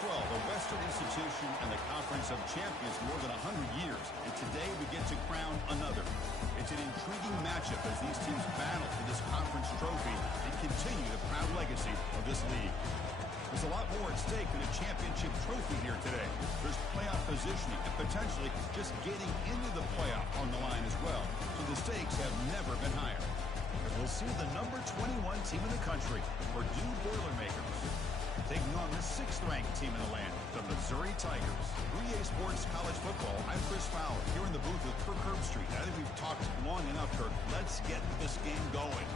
12, a Western institution and the Conference of Champions more than 100 years. And today we get to crown another. It's an intriguing matchup as these teams battle for this conference trophy and continue the proud legacy of this league. There's a lot more at stake than a championship trophy here today. There's playoff positioning and potentially just getting into the playoff on the line as well. So the stakes have never been higher. And we'll see the number 21 team in the country, Purdue Boilermakers, taking on the 6th-ranked team in the land, the Missouri Tigers. 3A Sports College Football, I'm Chris Fowler, here in the booth with Kirk Herbstreit. I think we've talked long enough, Kirk. Let's get this game going.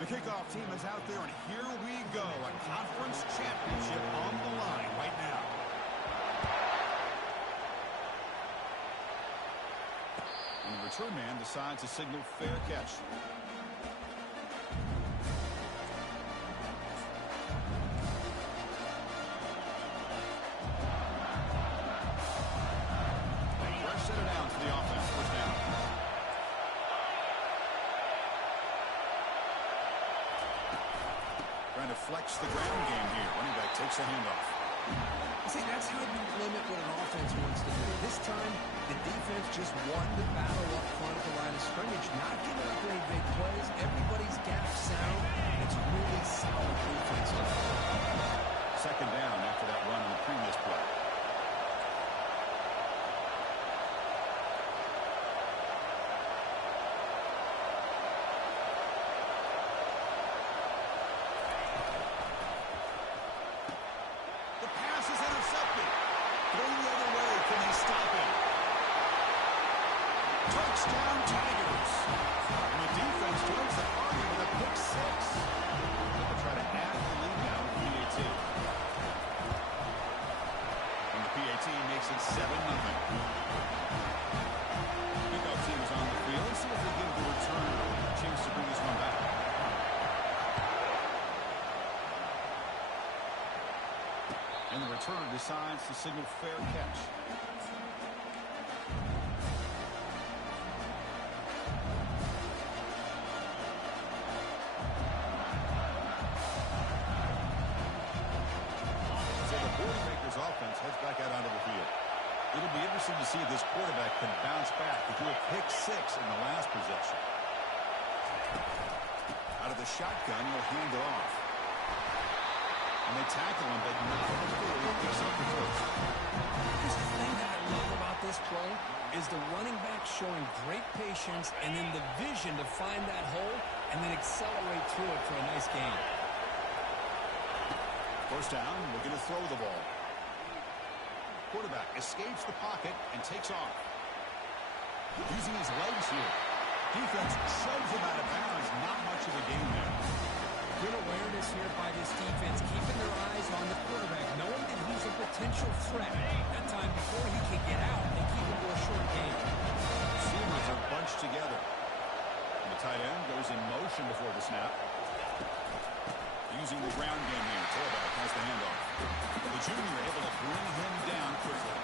The kickoff team is out there, and here we go. A conference championship on the line right now. And the return man decides to signal fair catch. Fresh set it down for the offense. First down. Trying to flex the ground game here. Running back takes a handoff. See, that's how you limit what an offense wants to do. This time, the defense just won the battle up front of the line of scrimmage, not giving up any big plays. Everybody's gap sound. It's really solid defense. Second down after that run on the previous play. Touchdown Tigers. And the defense joins the party with a pick 6. They'll try to add the lead now with the PAT. And the PAT makes it 7-0. Kickoff team is on the field. Let's see if they give the returner a chance to bring this one back. And the returner decides to signal fair catch. Offense heads back out onto the field. It'll be interesting to see if this quarterback can bounce back. He threw a pick 6 in the last possession. Out of the shotgun, he'll hand it off. And they tackle him, but not before he picks up the first. Here's the thing that I love about this play is the running back showing great patience and then the vision to find that hole and then accelerate through it for a nice gain. First down, looking to throw the ball. Quarterback escapes the pocket and takes off. Using his legs here. Defense shoves him out of bounds. Not much of a gain there. Good awareness here by this defense, keeping their eyes on the quarterback, knowing that he's a potential threat. That time before he can get out, they keep him to a short game. Receivers are bunched together. And the tight end goes in motion before the snap. Using the ground game here. Quarterback has the handoff. The junior able to bring him down quickly.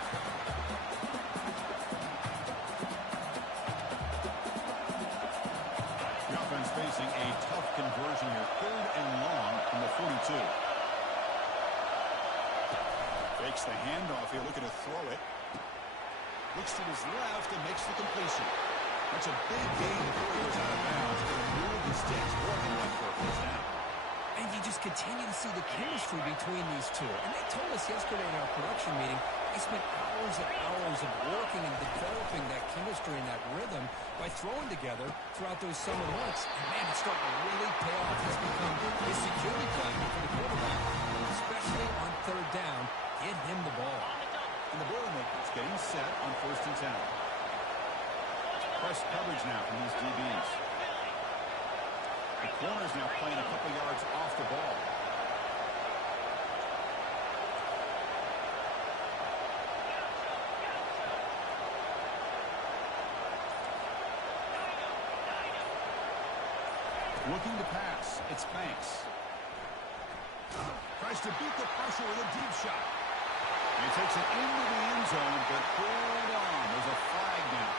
The offense facing a tough conversion here. 3rd and long from the 42. Fakes the handoff here, looking to throw it. Looks to his left and makes the completion. That's a big gain before he goes out of bounds. It'll move the sticks more than enough for a first down. And you just continue to see the chemistry between these two. And they told us yesterday in our production meeting, they spent hours and hours of working and developing that chemistry and that rhythm by throwing together throughout those summer months. And, man, it's starting to really pay off. It's become a security blanket for the quarterback, especially on 3rd down. Get him the ball. And the Boilermakers getting set on 1st and 10. Press coverage now from these DBs. The corner's now playing a couple yards off the ball. Looking to pass. It's Banks. Tries to beat the pressure with a deep shot. And he takes it into the end zone, but hold on. There's a flag now.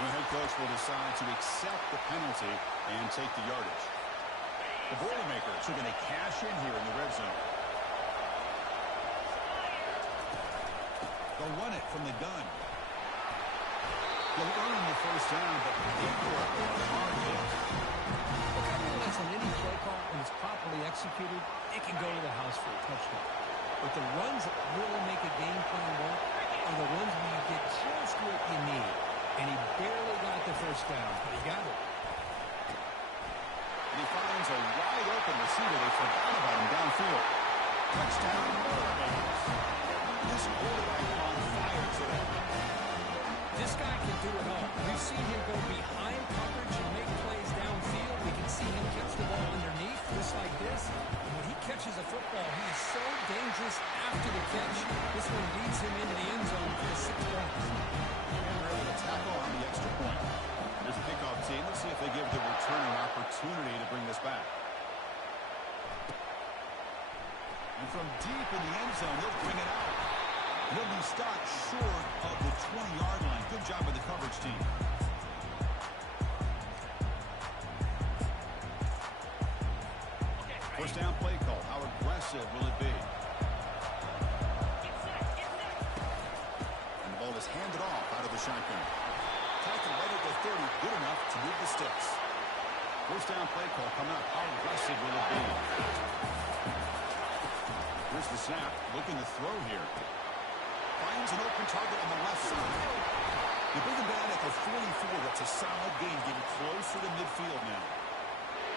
And the head coach will decide to accept the penalty and take the yardage. The Boilermakers are going to cash in here in the red zone. They'll run it from the gun. They'll earn the first down, but incorrect on a hard hit. Look, I realize on any play call, when it's properly executed, it can go to the house for a touchdown. But the runs that really make a game plan work are the ones where you get just what you need. And he barely got the first down, but he got it. And he finds a wide-open receiver. They forgot about him downfield. Touchdown, Boilermakers. This quarterback on fire today. This guy can do it all. We've seen him go behind coverage and make plays downfield. We can see him catch the ball underneath, just like this. And when he catches a football, he is so dangerous after the catch. This one leads him into the end zone for the 6 points. And really a tackle on the extra point. There's a kickoff team. Let's see if they give the returner an opportunity to bring this back. And from deep in the end zone, they'll bring it out. He'll be stopped short of the 20-yard line. Good job by the coverage team. First down play call. How aggressive will it be? And the ball is handed off out of the shotgun. Tackle right at the 30. Good enough to move the sticks. First down play call coming up. How aggressive will it be? Here's the snap. Looking to throw here. Finds an open target on the left side. They bring him down at the 44. That's a solid gain, getting closer to midfield now.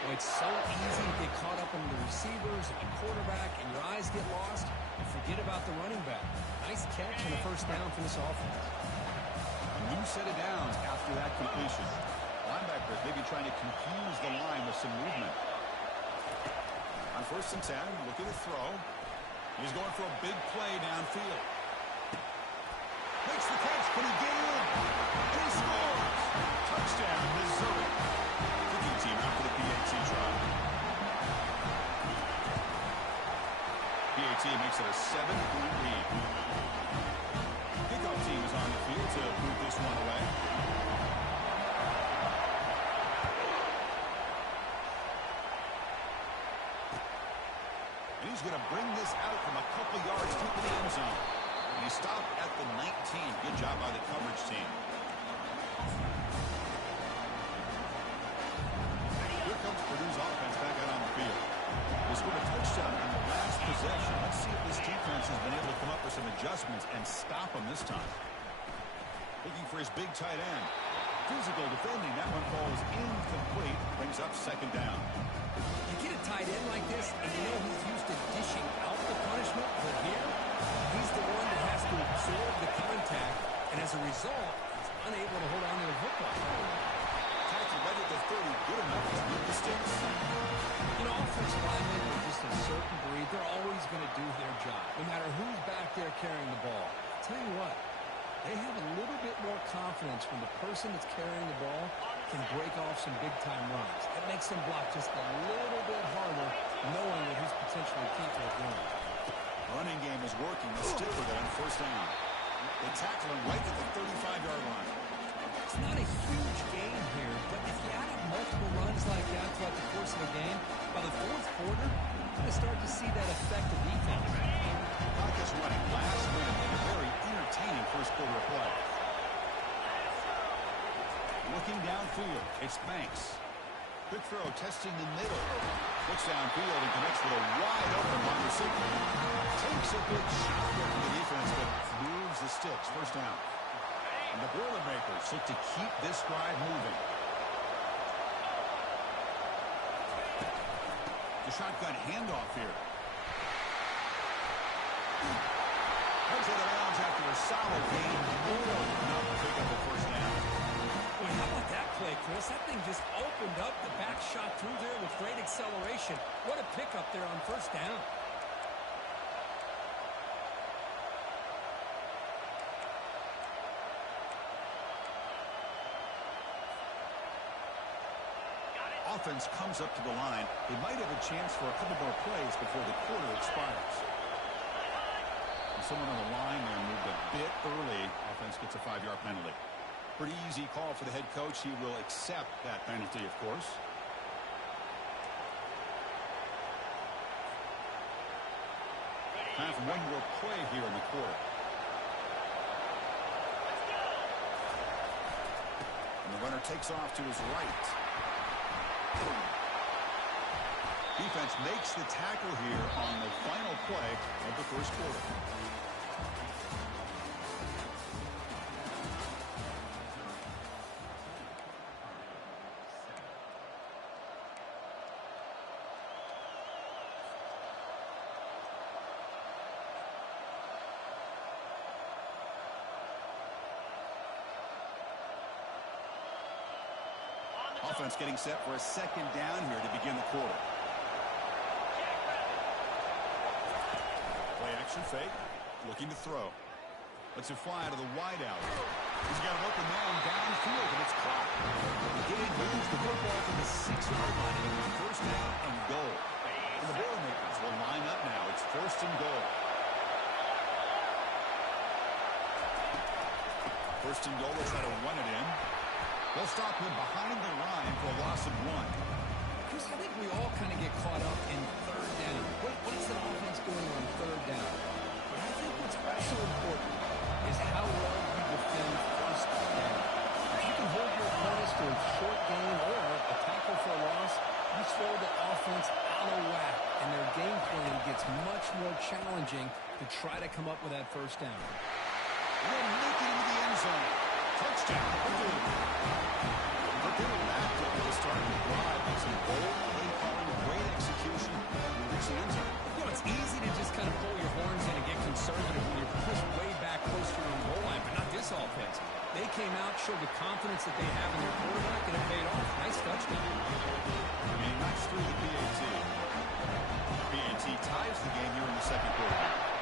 Well, it's so easy to get caught up in the receivers and the quarterback, and your eyes get lost. You forget about the running back. Nice catch and a first down for this offense. And you set it down after that completion. Linebackers maybe trying to confuse the line with some movement. On 1st and 10, looking to throw. He's going for a big play downfield. Makes the catch. Can he get in? And he scores! Touchdown, Missouri. Kicking team out for the PAT try. PAT makes it a 7-point lead. Kickoff team is on the field to move this one away. And he's going to bring this out from a couple yards deep in the end zone. And he stopped at the 19. Good job by the coverage team. Here comes Purdue's offense back out on the field. They scored a touchdown in the last possession. Let's see if this defense has been able to come up with some adjustments and stop them this time. Looking for his big tight end. Physical defending. That one falls incomplete. Brings up 2nd down. You get a tight end like this, and you know he's used to dishing out the punishment, but here, he's the one that has to absorb the contact, and as a result, he's unable to hold on to the football. Tackle right at the 30. Good enough to move the sticks. You know, offensive linemen are just a certain breed. They're always going to do their job, no matter who's back there carrying the ball. I'll tell you what, they have a little bit more confidence when the person that's carrying the ball can break off some big-time runs. That makes them block just a little bit harder, knowing that he's potentially capable of doing it. Running game is working. The stick with it on 1st down. They tackle him right at the 35-yard line. It's not a huge gain here, but if you add up multiple runs like that throughout the course of a game, by the 4th quarter, you're going to start to see that effect of defense. Clock is running. Last minute in a very entertaining 1st quarter of play. Looking downfield, it's Banks. Quick throw, testing the middle. Looks downfield and connects with a wide open wide receiver. Takes a big shot there from the defense, but moves the sticks. 1st down. And the Boilermakers look to keep this drive moving. The shotgun handoff here. Comes out of bounds after a solid gain. More than enough to pick up a 1st down. Boy, how about that play, Chris? That thing just opened up. The back shot through there with great acceleration. What a pickup there on 1st down. offense comes up to the line. They might have a chance for a couple more plays before the quarter expires. And someone on the line there moved a bit early. Offense gets a 5-yard penalty. Pretty easy call for the head coach. He will accept that penalty, of course. Time for one more play here in the quarter. And the runner takes off to his right. Defense makes the tackle here on the final play of the first quarter. Offense getting set for a second down here to begin the quarter. Play action fake. Looking to throw. Lets it fly out of the wide out. He's got an open man downfield, and it's caught. The game moves the football to the 6-yard line, and it's first down and goal. And the Boilermakers will line up now. It's first and goal. First and goal. They'll try to run it in. They'll stop him behind the line for a loss of 1. Chris, I think we all kind of get caught up in third down. What is the offense doing on third down? But I think what's also important is how well you defend first down. If you can hold your opponents to a short gain or a tackle for a loss, you throw the offense out of whack, and their game plan gets much more challenging to try to come up with that first down. And then making into the end zone. Touchdown, Purdue. Purdue back to the start of the drive. It's some bold play calling, great execution, and reach the end zone. You know, it's easy to just kind of pull your horns in and get conservative when you're pushed way back close to your own goal line, but not this offense. They came out, showed the confidence that they have in their quarterback, and it paid off. Nice touchdown. And he knocks through the PAT. PAT ties the game here in the second quarter.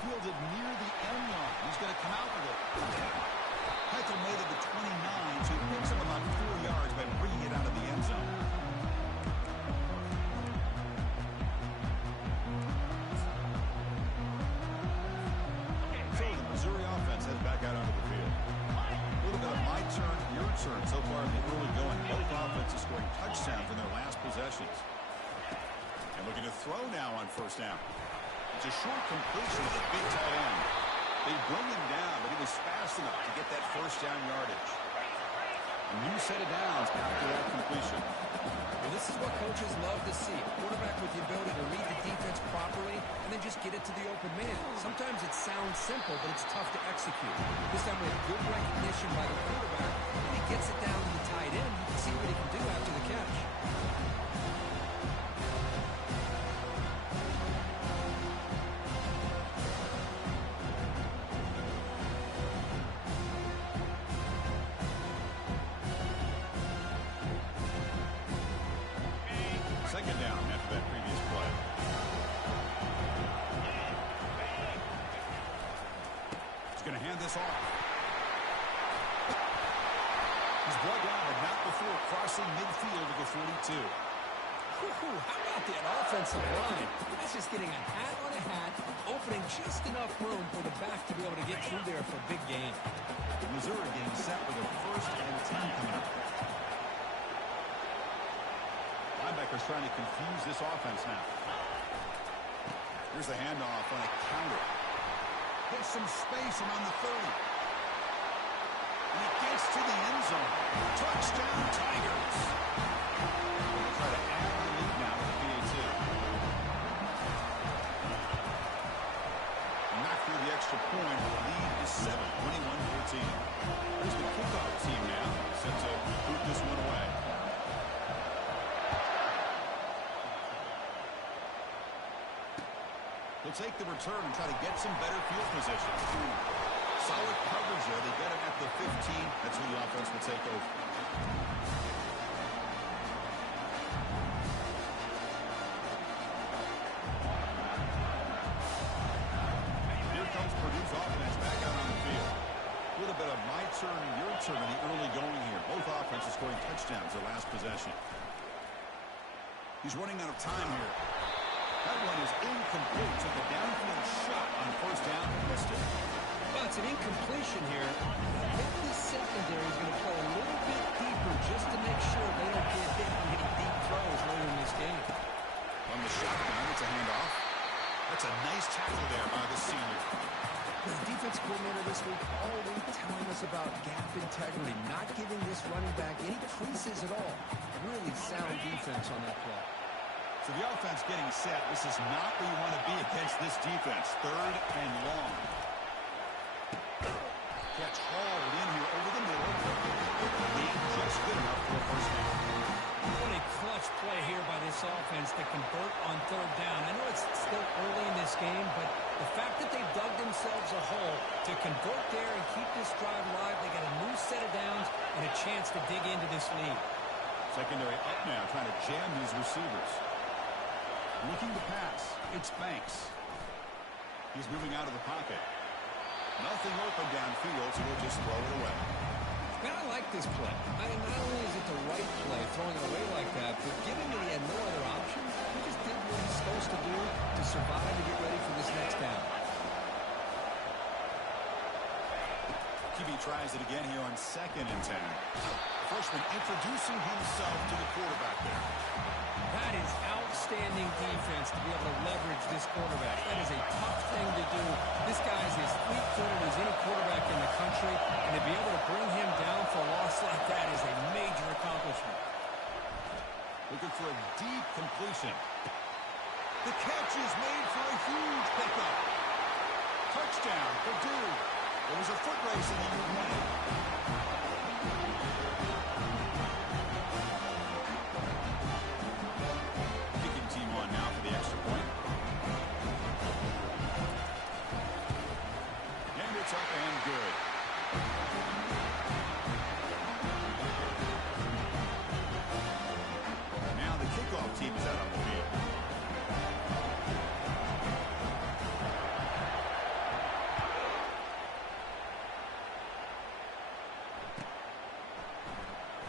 Fielded near the end line. He's going to come out with it. Heichel made it to 29, so he picks up about 4 yards by bringing it out of the end zone. So the Missouri offense heads back out onto the field. A little bit of my turn, your turn so far in the early going. Both offenses scoring touchdowns in their last possessions. And looking to throw now on first down. It's a short completion of the big tight end. They bring him down, but he was fast enough to get that first down yardage. A new set of downs after that completion. Well, this is what coaches love to see. A quarterback with the ability to read the defense properly and then just get it to the open man. Sometimes it sounds simple, but it's tough to execute. This time we have good recognition by the quarterback. When he gets it down to the tight end, you can see what he can do after the catch. Second down after that previous play. He's going to hand this off. He's brought down, but not before crossing midfield to the 42. How about that offensive line? That's just getting a hat on a hat, opening just enough room for the back to be able to get through there for a big gain. Missouri getting set with a 1st and 10 coming up. Linebackers trying to confuse this offense now. Here's the handoff on a counter. Gets some space around the 30. And he gets to the end zone. Touchdown, Tigers. They'll try to add the lead now with the PAT. Knock through the extra point. The lead is 7, 21-14. Here's the kickoff team now, set to boot this one away. They'll take the return and try to get some better field position. Solid coverage there. They get it at the 15. That's who the offense will take over. Here comes Purdue's offense back out on the field. A little bit of my turn, momentum in the early going here. Both offenses scoring touchdowns their last possession. He's running out of time here. That one is incomplete. Took a downfield shot on first down and missed it. Well, it's an incompletion here. I think the secondary is going to play a little bit deeper just to make sure they don't get hit and hit deep throws later in this game. On the shotgun, it's a handoff. That's a nice tackle there by the senior. The defense coordinator this week already telling us about gap integrity, not giving this running back any creases at all. Really sound defense on that play. So the offense getting set. This is not where you want to be against this defense. Third and long. Catch hauled in here over the middle. Gain just good enough for a first down. What a clutch play here by this offense to convert on third down. I know it's still early in this game, but the fact that they dug themselves a hole to convert there and keep this drive alive, they got a new set of downs and a chance to dig into this lead. Secondary up now, trying to jam these receivers. Looking to pass. It's Banks. He's moving out of the pocket. Nothing open downfield, so he'll just throw it away. Man, I like this play. I mean, not only is it the right play, throwing it away like that, but given that he had no other option, he just did what he's supposed to do to survive and get ready for this next down. QB tries it again here on 2nd and 10. Freshman introducing himself to the quarterback there. That is outstanding defense to be able to leverage this quarterback. That is a tough thing to do. This guy is as fleet-footed as any quarterback in the country, and to be able to bring him down for a loss like that is a major accomplishment. Looking for a deep completion. The catch is made for a huge pickup. Touchdown, Purdue. It was a foot race and he won it. Kicking team on now for the extra point. And it's up and good. Now the kickoff team is out on the field.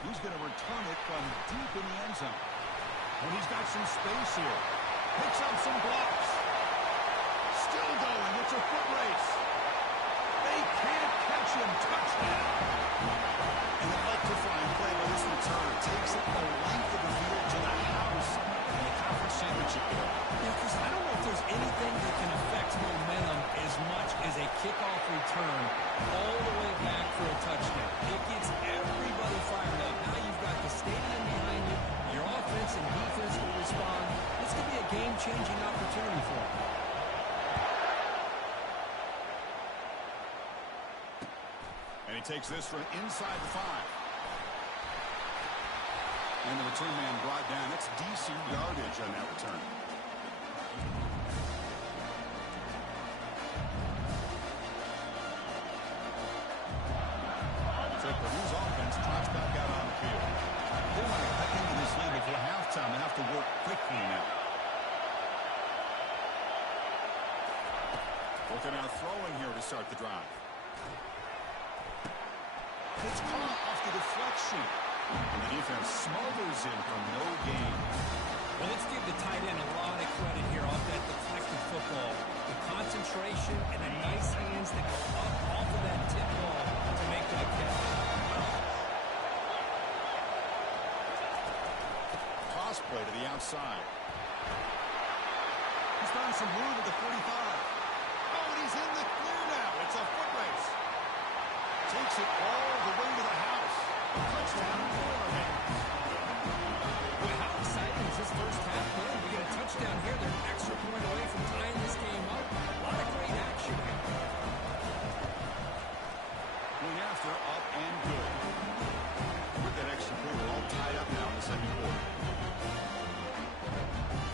He's going to return it from deep in the end zone. When he's got some space here. Picks up some blocks. Still going. It's a foot race. They can't catch him. Touchdown. And an electrifying play by this return. Takes it the length of the field to the house in the conference championship game. Yeah, Chris, I don't know if there's anything that can affect momentum as much as a kickoff return all the way back for a touchdown. It gets everybody fired up. Now you've got the stadium behind you. Your offense and defense will respond. This could be a game-changing opportunity for them. And he takes this from inside the 5. And the return man brought down. That's DC yardage on that return. So Purdue's offense trots back out on the field. They want to cut into this lead before halftime. They have to work quickly now. Looking out throwing here to start the drive. It's caught off the deflection. And the defense smothers in for no gain. Well, let's give the tight end a lot of credit here off that deflected football. The concentration and the nice hands that go up off of that tip ball to make that catch. Toss play to the outside. He's found some room at the 45. Oh, and he's in the clear now. It's a foot race. Takes it all the way to the house. Touchdown, Florida. Boy, how exciting is this first half been? We get a touchdown here. They're an extra point away from tying this game up. A lot of great action here. Going after, up and good. With that extra point, we're all tied up now in the second quarter.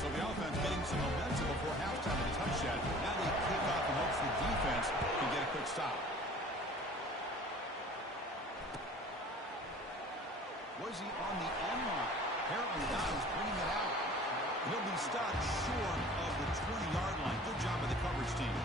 So the offense getting some momentum before halftime with a touchdown. Now they kick off and hopes the defense can get a quick stop. Was he on the end line? Apparently not. He's bringing it out. He'll be stopped short of the 20-yard line. Good job by the coverage team.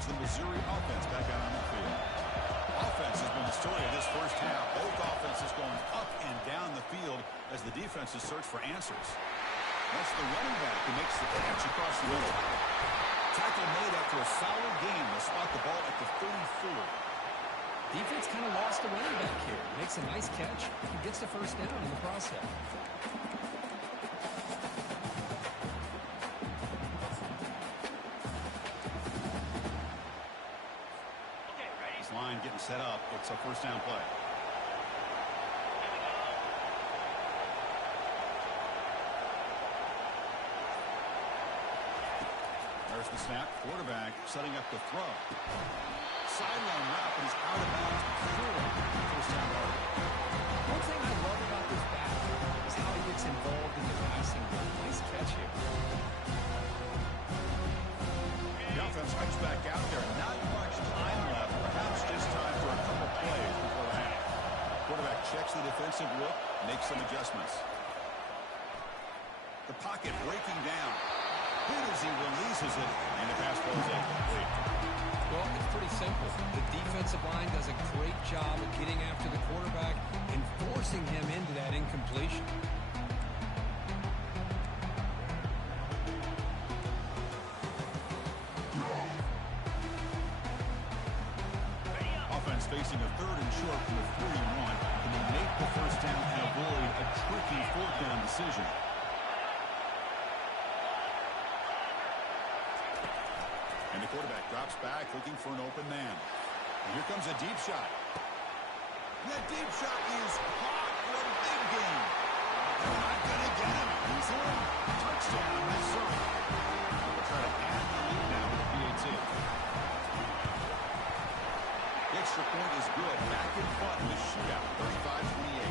comes the Missouri offense back out on the field. Offense has been the story of this first half. Both offenses going up and down the field as the defenses search for answers. That's the running back who makes the catch across the middle. Tackle made after a solid game to spot the ball at the 34. Defense kind of lost the running back here. Makes a nice catch and gets the first down in the process. Line getting set up. It's a first down play. There's the snap. Quarterback setting up the throw. Sideline route, but he's out of bounds before the first down mark. One thing I love about this back is how he gets involved in the passing game. Nice catch here. The offense comes back out there. Not much time left. Perhaps just time for a couple plays before the half. Quarterback checks the defensive look, makes some adjustments. The pocket breaking down. Good as he releases it, and the pass falls incomplete. Well, it's pretty simple. The defensive line does a great job of getting after the quarterback and forcing him into that incompletion. Facing a third and short from the 3-1. Can they make the first down and avoid a tricky fourth down decision? And the quarterback drops back looking for an open man. And here comes a deep shot. That deep shot is caught for a big game. They're not going to get him. He's in. Touchdown, Missouri. We'll try to add the lead now with the PAT. The extra point is good. Back in front in this shootout, 35-28.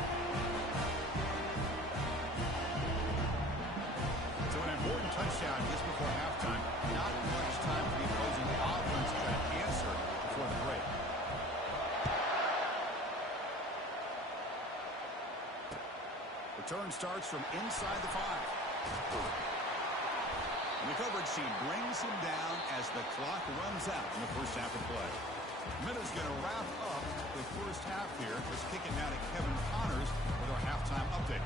So an important touchdown just before halftime. Not much time for the opposing offense to try to answer before the break. Return starts from inside the 5. And the coverage team brings him down as the clock runs out in the first half of play. Minutes going to wrap up the first half here. Let's kick it now to Kevin Connors with our halftime update.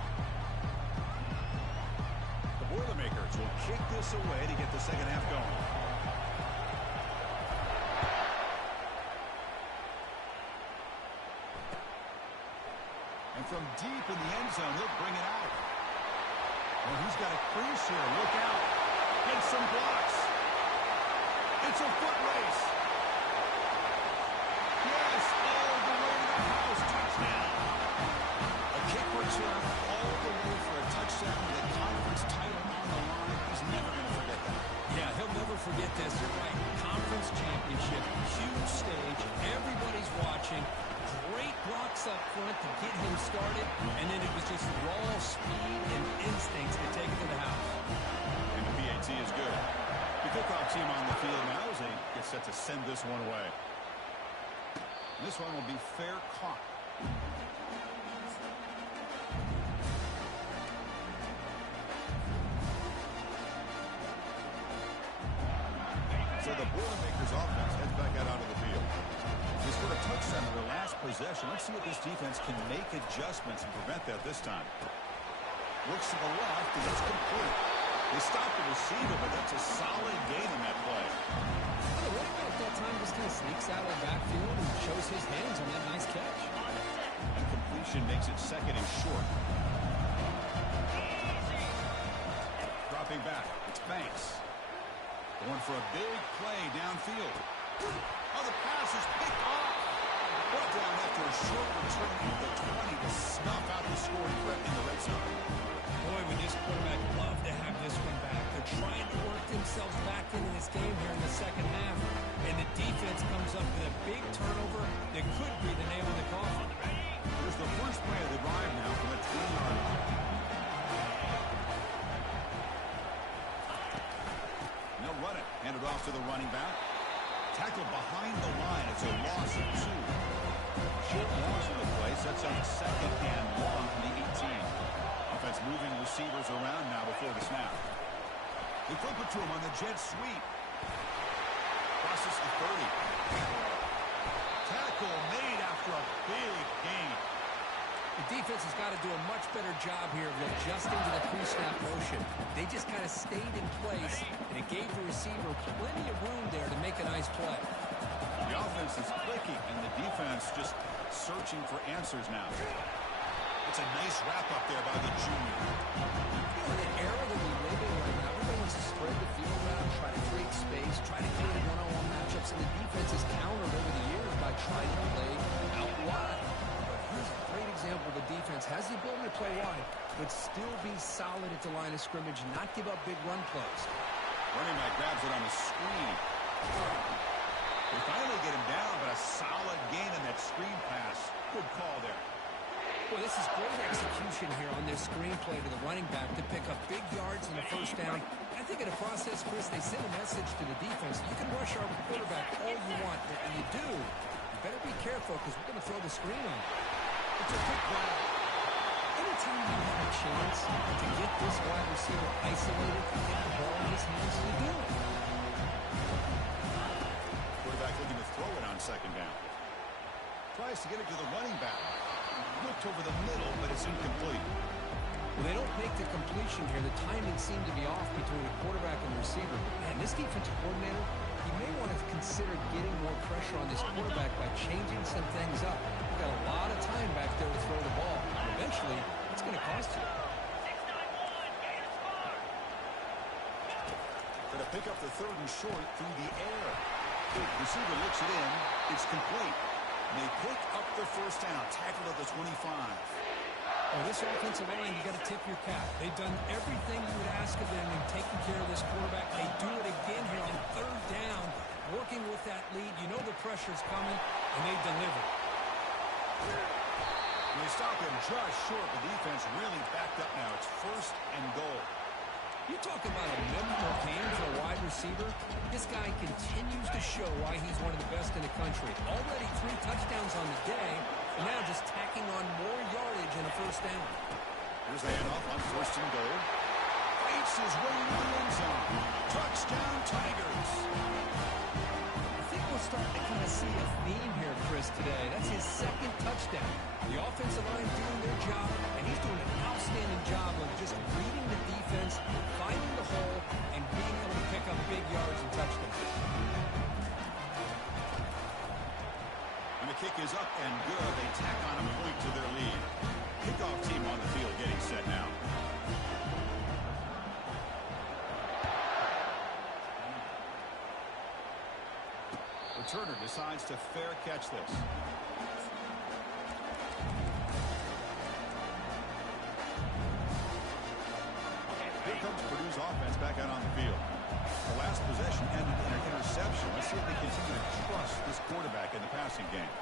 The Boilermakers will kick this away to get the second half going. And from deep in the end zone, he'll bring it out. Well, he's got a crease here. Look out. Gets some blocks. It's a foot race. Yes, all the way to the house. Touchdown. A kick return all the way for a touchdown with a conference title on the line. He's never going to forget that. Yeah, he'll never forget this. You're right. Conference championship, huge stage. Everybody's watching. Great blocks up front to get him started. And then it was just raw speed and instincts to take it to the house. And the PAT is good. The kickoff team on the field now as they get set to send this one away. This one will be fair caught. So the Boilermakers offense heads back out onto the field. They scored a touchdown in their last possession. Let's see if this defense can make adjustments and prevent that this time. Looks to the left, and it's complete. They stopped the receiver, but that's a solid gain in that play. The running back that time just kind of sneaks out of the backfield and shows his hands on that nice catch. And completion makes it second and short. Dropping back, it's Banks. Going for a big play downfield. Oh, the pass is picked off. Brought down after a short return at the 20 to snuff out the scoring threat in the red zone. Boy, would this quarterback love to have this one back. They're trying to work themselves back into this game here in the second half. And the defense comes up with a big turnover that could be the nail in the coffin. Here's the first play of the drive now from a 20-yard line. They'll run it. Hand it off to the running back. Tackled behind the line. It's a loss of 2. Short loss of the play sets up second and long from the 18. Offense moving receivers around now before the snap. They flip it to him on the jet sweep. Crosses the 30. Tackle made after a big gain. The defense has got to do a much better job here of adjusting to the pre-snap motion. They just kind of stayed in place, and it gave the receiver plenty of room there to make a nice play. The offense is clicking, and the defense just searching for answers now. It's a nice wrap-up there by the junior. In the era that we live in right now, everybody wants to spread the field around, try to create space, try to create one-on-one matchups, and the defense has countered over the years by trying to play out wide. But here's a great example. The defense has the ability to play wide, but still be solid at the line of scrimmage, not give up big run plays. Running back grabs it on the screen. They finally get him down, but a solid gain on that screen pass. Good call there. Well, this is great execution here on this screen play to the running back to pick up big yards in the first down. I think in the process, Chris, they send a message to the defense. You can rush our quarterback all you want, but when you do, you better be careful because we're going to throw the screen on you. It's a quick grab. Anytime you have a chance to get this wide receiver isolated and get the ball in his hands, you do it. Quarterback looking to throw it on second down. Tries to get it to the running back. Looked over the middle, but it's incomplete. Well, they don't make the completion here. The timing seemed to be off between the quarterback and the receiver. And this defensive coordinator, he may want to consider getting more pressure on this quarterback by changing some things up. You've got a lot of time back there to throw the ball. And eventually, it's going to cost you. Going to pick up the third and short through the air. The receiver looks it in. It's complete. And they pick up the first down. Tackled at the 25. Oh, this offensive line, you got to tip your cap. They've done everything you would ask of them in taking care of this quarterback. They do it again here on third down, working with that lead. You know the pressure's coming, and they deliver. They stop him just short. The defense really backed up now. It's first and goal. You talk about a memorable game for a wide receiver. This guy continues to show why he's one of the best in the country. Already 3 touchdowns on the day, and now just tacking on more yardage in a first down. Here's the handoff on first and goal. Fights his way into the end zone. Touchdown, Tigers. I think we're starting to kind of see a theme here, Chris, today. That's his second touchdown. The offensive line doing their job, and he's doing an outstanding job of just reading the defense, finding the hole, and being able to pick up big yards and touchdowns. And the kick is up and good. They tack on a point to their lead. Kickoff team on the field getting set now. Returner decides to fair catch this. Here comes Purdue's offense back out on the field. The last possession ended in an interception. Let's see if they continue to trust this quarterback in the passing game.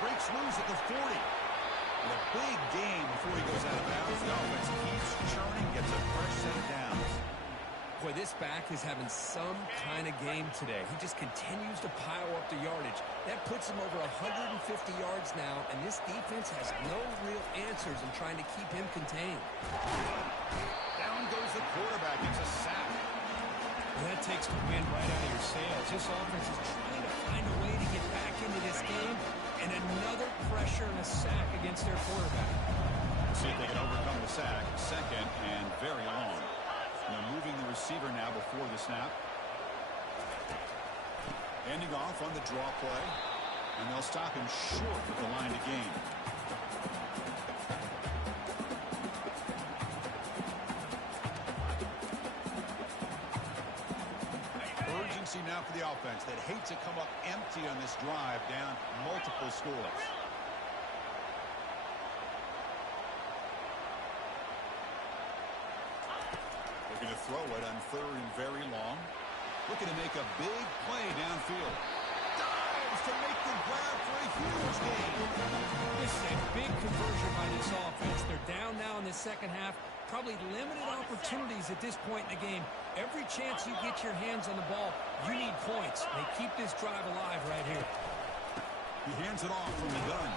Breaks loose at the 40. And a big game before he goes out of bounds. The offense keeps churning, gets a fresh set of downs. Boy, this back is having some kind of game today. He just continues to pile up the yardage. That puts him over 150 yards now, and this defense has no real answers in trying to keep him contained. Down goes the quarterback. It's a sack. Well, that takes the wind right out of your sails. This offense is trying to find a way to get back into this game, and another pressure and a sack against their quarterback. See if they can overcome the sack. Second and very long. And they're moving the receiver now before the snap. Ending off on the draw play. And they'll stop him short of the line to gain. Urgency now for the offense. They'd hate to come up empty on this drive, down multiple scores. Looking to throw it on third and very long. Looking to make a big play downfield. Dives to make the grab for a huge gain. This is a big conversion by this offense. They're down now in the second half. Probably limited opportunities at this point in the game. Every chance you get your hands on the ball, you need points. They keep this drive alive right here. He hands it off from the gun.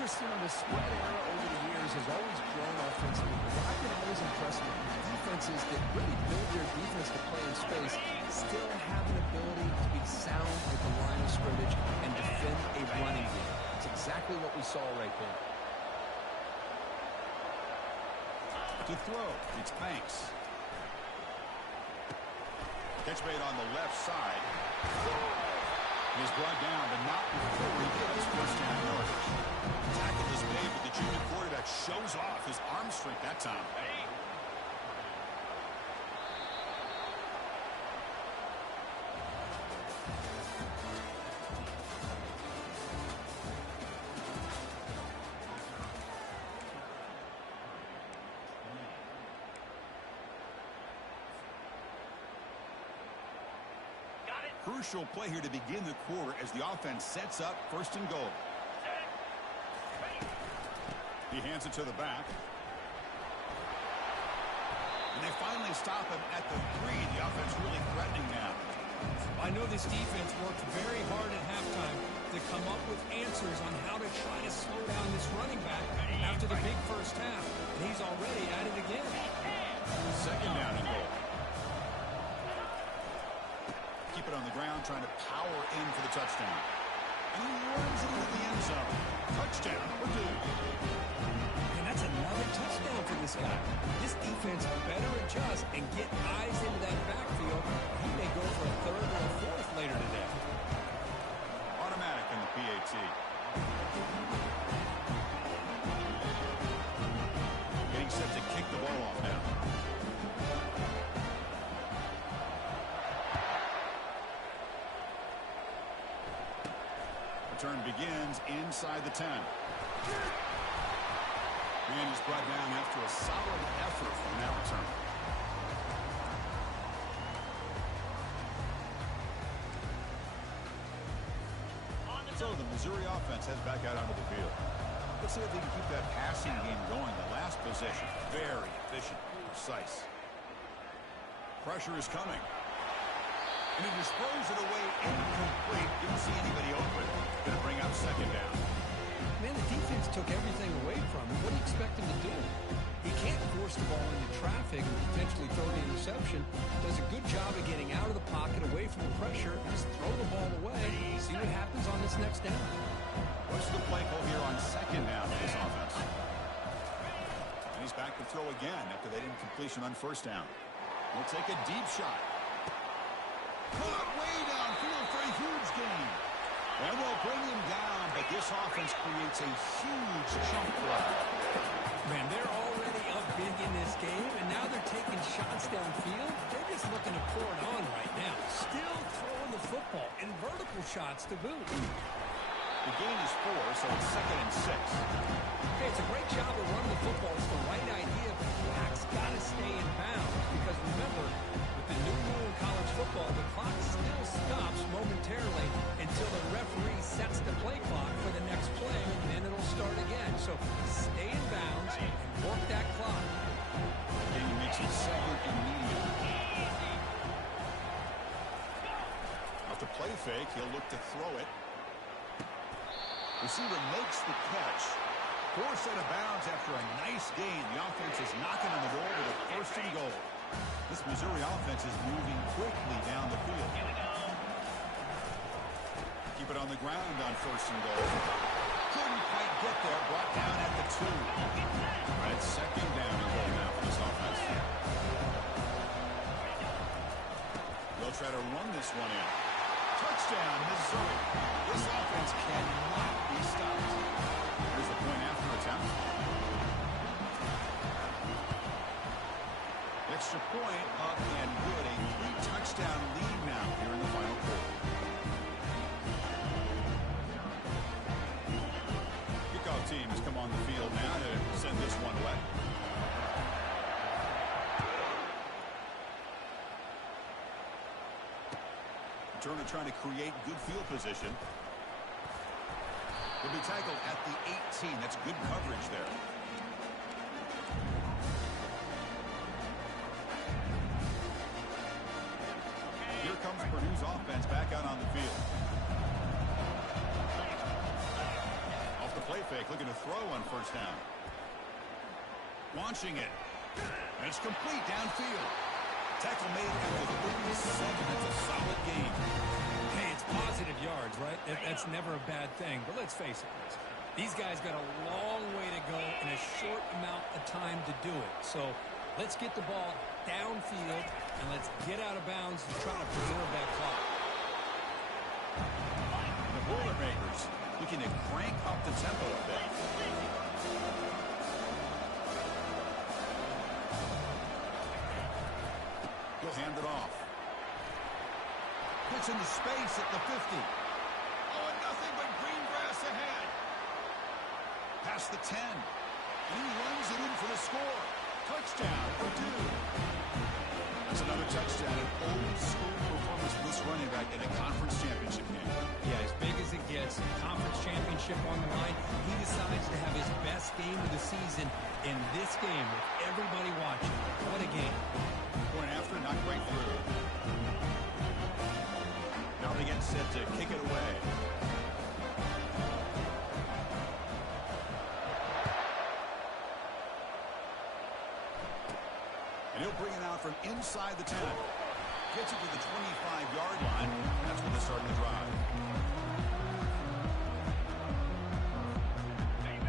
Christian, the spread era over the years has always grown offensively. But I've been always impressed with defenses that really build their defense to play in space, still have an ability to be sound at the line of scrimmage and defend a running game. It's exactly what we saw right there. To throw, it's Banks. Catch made on the left side. He's brought down, but not before he gets first down yardage. Tackle is made, but the junior quarterback shows off his arm strength that time. Crucial play here to begin the quarter as the offense sets up first and goal. He hands it to the back. And they finally stop him at the 3. The offense really threatening now. I know this defense worked very hard at halftime to come up with answers on how to try to slow down this running back after the big first half. And he's already at it again. Second down and goal. Keep it on the ground, trying to power in for the touchdown. And he runs it into the end zone. Touchdown, Purdue. And that's another touchdown for this guy. This defense better adjust and get eyes into that backfield. He may go for a third or a fourth later today. Automatic in the PAT. Getting set to kick the ball off now. Return begins inside the 10. And he's brought down after a solid effort from that return. So the Missouri offense heads back out onto the field. Let's see if they can keep that passing game going. The last possession, very efficient, precise. Pressure is coming. And he just throws it away incomplete. Didn't see anybody open. Going to bring up second down. Man, the defense took everything away from him. What do you expect him to do? He can't force the ball into traffic and potentially throw an interception. Does a good job of getting out of the pocket, away from the pressure, and just throw the ball away. See what happens on this next down. What's the play call here on second down for this offense? And he's back to throw again after that incompletion on first down. He'll take a deep shot. Caught way downfield for a huge gain. And they'll bring him down, but this offense creates a huge chunk play. Man, they're already up big in this game, and now they're taking shots downfield. They're just looking to pour it on right now. Still throwing the football, and vertical shots to boot. The gain is 4, so it's second and 6. Okay, it's a great job of running the football. It's the right idea, but the clock's got to stay in bounds. Because remember, with the new rule in college football, the clock still stops momentarily until the referee sets the play clock for the next play, and then it'll start again. So stay in bounds and work that clock. And he makes it second and medium. After play fake, he'll look to throw it. Receiver makes the catch. Forced out of bounds after a nice gain. The offense is knocking on the door with a first and goal. This Missouri offense is moving quickly down the field. Keep it on the ground on first and goal. Couldn't quite get there. Brought down at the 2. Right, second down and goal now for this offense. They'll try to run this one in. Touchdown, Missouri. This offense cannot be stopped. Here's the point after attempt. Extra point up and good. A 3-touchdown lead now here in the final quarter. Kickoff team has come on the field now to send this one away. Turner trying to create good field position. He'll be tackled at the 18. That's good coverage there. Here comes Purdue's offense back out on the field. Off the play fake, looking to throw on first down. Launching it. And it's complete downfield. Tackle made at the That's a solid game. Hey, it's positive yards, right? That's never a bad thing. But let's face it, these guys got a long way to go in a short amount of time to do it. So let's get the ball downfield, and let's get out of bounds and try to preserve that clock. The Boilermakers looking to crank up the tempo a bit. He'll hand it off. Puts into space at the 50. Oh, and nothing but green grass ahead. Past the 10. And he runs it in for the score. Touchdown, Purdue. That's another touchdown. An old-school performance for this running back in a conference championship game. Yeah, as big as it gets, conference championship on the line, he decides to have his best game of the season in this game with everybody watching. What a game. Going after it, not quite through. Now they get set to kick it away. And he'll bring it out from inside the 10. Gets it to the 25-yard line. That's when they start the drive.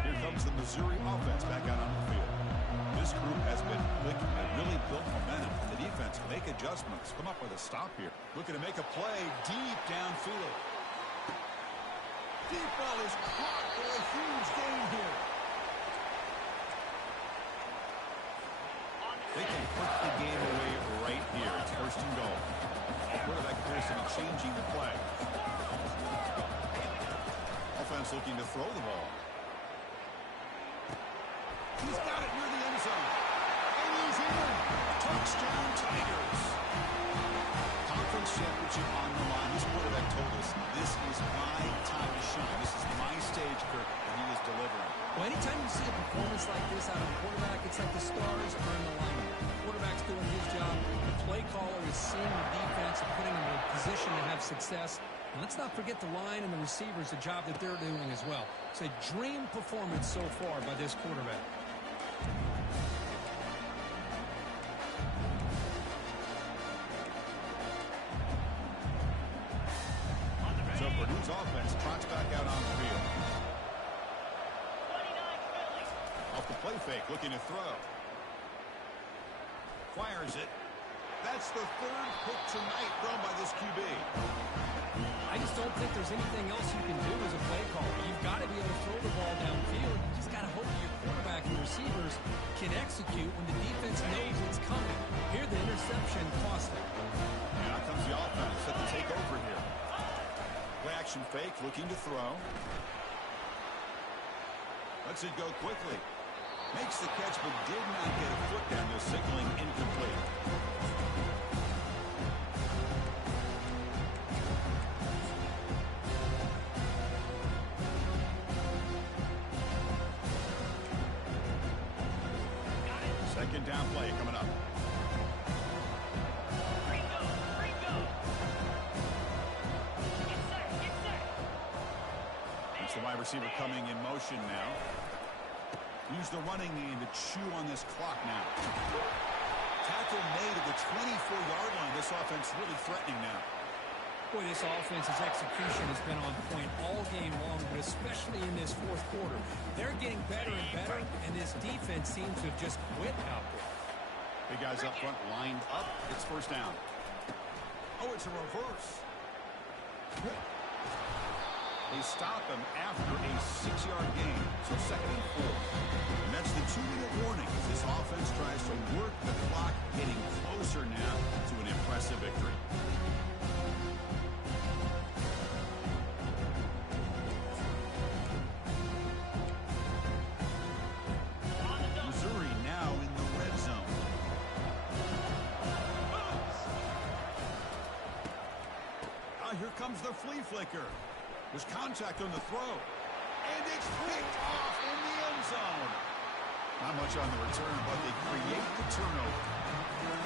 Here comes the Missouri offense back out on the field. This group has been clicking. They really built momentum. The defense make adjustments. Come up with a stop here. Looking to make a play deep downfield. Deep ball is caught for a huge gain here. They can put the game away right here. It's first and goal. Quarterback Pearson changing the play. Offense looking to throw the ball. He's got it near the end zone. And he's in. Touchdown, Tigers. Conference championship on the line. This quarterback told us, this is my time to shine. This is my stage, Kirk, and he is delivering. Well, anytime you see a performance like this out of a quarterback, it's like the stars are in alignment. The quarterback's doing his job. The play caller is seeing the defense and putting them in a position to have success. And let's not forget the line and the receivers, the job that they're doing as well. It's a dream performance so far by this quarterback. So Purdue's offense trots back out on the field. Off the play fake, looking to throw. Fires it. That's the third pick tonight thrown by this QB. I just don't think there's anything else you can do as a play caller. You've got to be able to throw the ball downfield. You just got to hope your quarterback and receivers can execute when the defense knows it's coming. Here, the interception cost them. And out comes the offense set to take over here. Play action fake, looking to throw. Lets it go quickly. Makes the catch, but did not get a foot down there, signaling incomplete. Second down play coming up. It's the wide receiver coming in motion now. Use the running game to chew on this clock now. Tackle made at the 24-yard line. This offense really threatening now. Boy, this offense's execution has been on point all game long, but especially in this fourth quarter. They're getting better and better, and this defense seems to have just quit out there. Big guys up front lined up. It's first down. Oh, it's a reverse. They stop him after a 6-yard gain, so second and 4. And that's the 2-minute warning as this offense tries to work the clock, getting closer now to an impressive victory. Missouri now in the red zone. Here comes the flea flicker. There's contact on the throw. And it's picked off in the end zone. Not much on the return, but they create the turnover.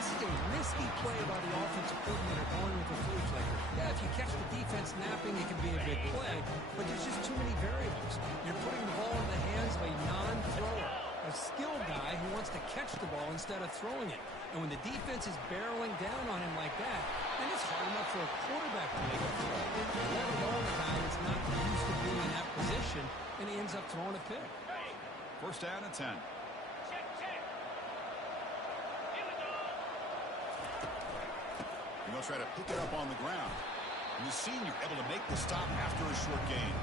This is a risky play by the offensive coordinator going with the flea flicker. Yeah, if you catch the defense napping, it can be a big play, but there's just too many variables. You're putting the ball in the hands of a non-thrower, a skilled guy who wants to catch the ball instead of throwing it. And when the defense is barreling down on him like that, quarterback to make a throw. Let alone a guy that's not used to being in that position, and he ends up throwing a pick. First down and 10. And they'll try to pick it up on the ground. And the senior able to make the stop after a short gain.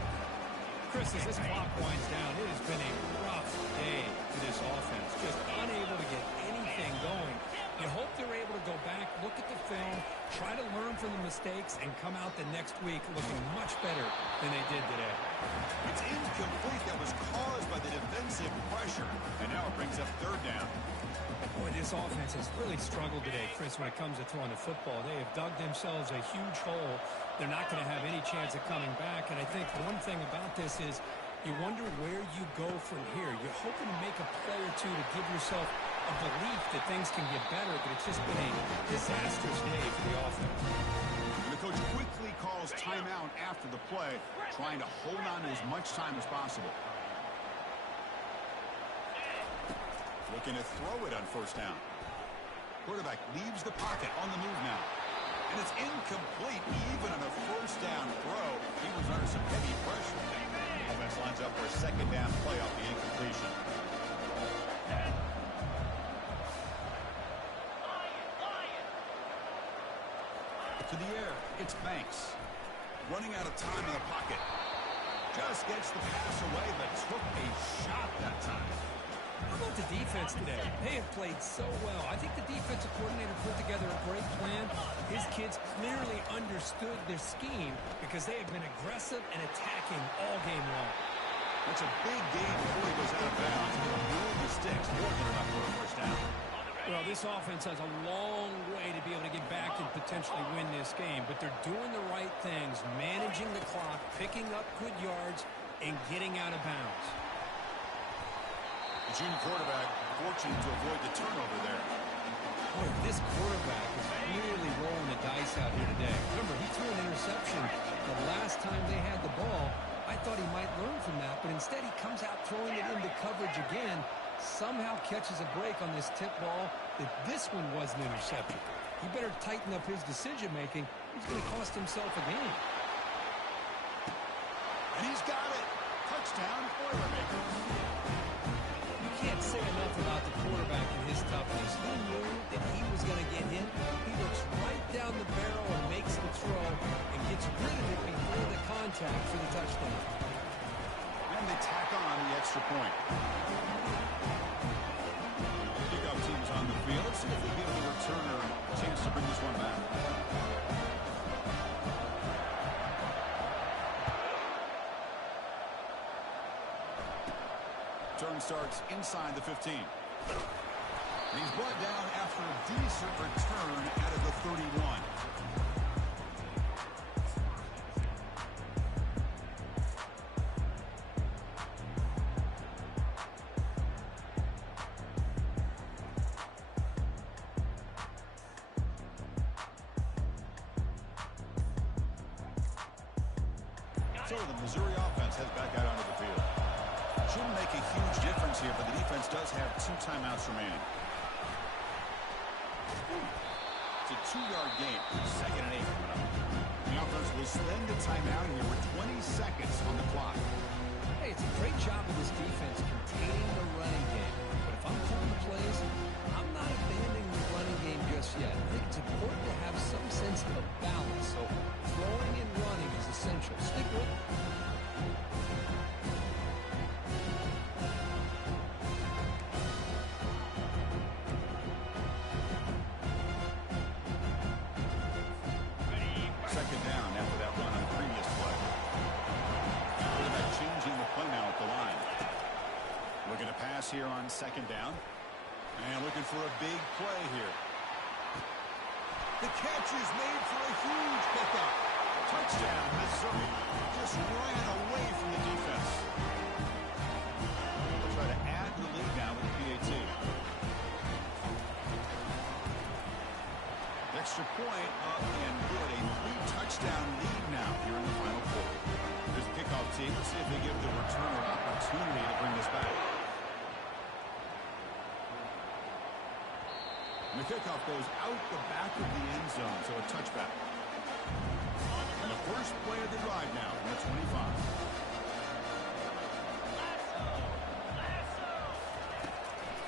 Chris, as this clock winds down, it has been a rough day for this offense. Just unable to get anything going. You hope they're able to go back, look at the film, try to learn from the mistakes, and come out the next week looking much better than they did today. It's incomplete. That was caused by the defensive pressure. And now it brings up third down. Boy, this offense has really struggled today, Chris, when it comes to throwing the football. They have dug themselves a huge hole. They're not going to have any chance of coming back. And I think one thing about this is you wonder where you go from here. You're hoping to make a play or two to give yourself a belief that things can get better, but it's just been a disastrous day for the offense. And the coach quickly calls timeout after the play, trying to hold on to as much time as possible. Looking to throw it on first down. Quarterback leaves the pocket on the move now. And it's incomplete even on a first down throw. He was under some heavy pressure. Offense lines up for a second down play off the incompletion. To the air, it's Banks. Running out of time in the pocket. Just gets the pass away, but took a shot that time. How about the defense today? They have played so well. I think the defensive coordinator put together a great plan. His kids clearly understood their scheme because they have been aggressive and attacking all game long. That's a big game before he goes out of bounds. More the sticks, more than enough for a first down. Well, this offense has a long way to be able to get back and potentially win this game, but they're doing the right things, managing the clock, picking up good yards, and getting out of bounds. The junior quarterback fortunate to avoid the turnover there. Boy, this quarterback is really rolling the dice out here today. Remember, he threw an interception the last time they had the ball. I thought he might learn from that, but instead he comes out throwing it into coverage again, somehow catches a break on this tip ball that this one was an interception. He better tighten up his decision-making. He's going to cost himself a game. And he's got it. Touchdown, Boilermakers. You can't say enough about the quarterback and his toughness. He knew that he was going to get hit. He looks right down the barrel and makes the throw and gets rid of it before the contact for the touchdown. And they tack on the extra point. Kickoff team's on the field. Let's see if they give the returner a chance to bring this one back. Turn starts inside the 15. And he's brought down after a decent return out of the 31. So the Missouri offense heads back out onto the field. Shouldn't make a huge difference here, but the defense does have 2 timeouts remaining. It's a 2-yard gain. 2nd and 8 coming up. The offense will spend the timeout here with 20 seconds on the clock. Hey, it's a great job of this defense containing the running game. But if I'm calling the plays, I'm not abandoning the running game just yet. I think it's important to have some sense of balance. So throwing and running is essential. Stick with it. Second down after that run on the previous play. Quarterback changing the play now at the line. Looking to pass here on second down. And looking for a big play here. The catch is made for a huge pickup. Touchdown, Missouri. Just ran away from the defense. They'll try to add to the lead now with the PAT. Extra point up and good. A 3-touchdown lead now here in the final quarter. There's the kickoff team. Let's see if they give the returner an opportunity to bring this back. And the kickoff goes out the back of the end zone, so a touchback. First play of the drive now from the 25.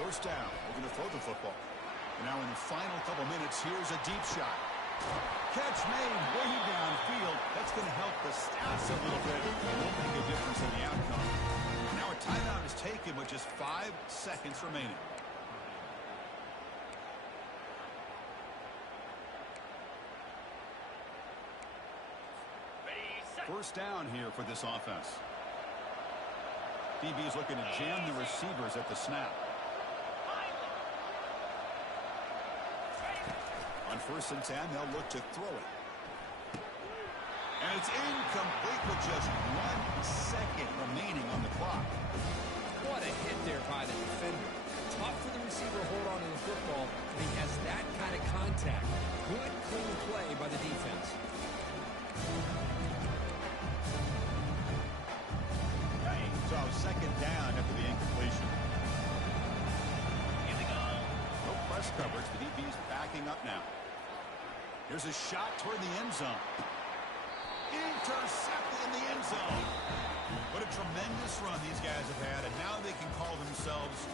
First down. We're going to throw the football. Now in the final couple minutes, here's a deep shot. Catch made way downfield. That's going to help the stats a little bit. It won't make a difference in the outcome. Now a timeout is taken with just 5 seconds remaining. First down here for this offense. DB is looking to jam the receivers at the snap. On 1st and 10, they'll look to throw it. And it's incomplete with just 1 second remaining on the clock. What a hit there by the defender. Tough for the receiver to hold on to the football, but he has that kind of contact. Good, clean play by the defense. So 2nd down after the incompletion. Here we go. No press coverage. The DB's backing up now. Here's a shot toward the end zone. Intercepted in the end zone. What a tremendous run these guys have had, and now they can call themselves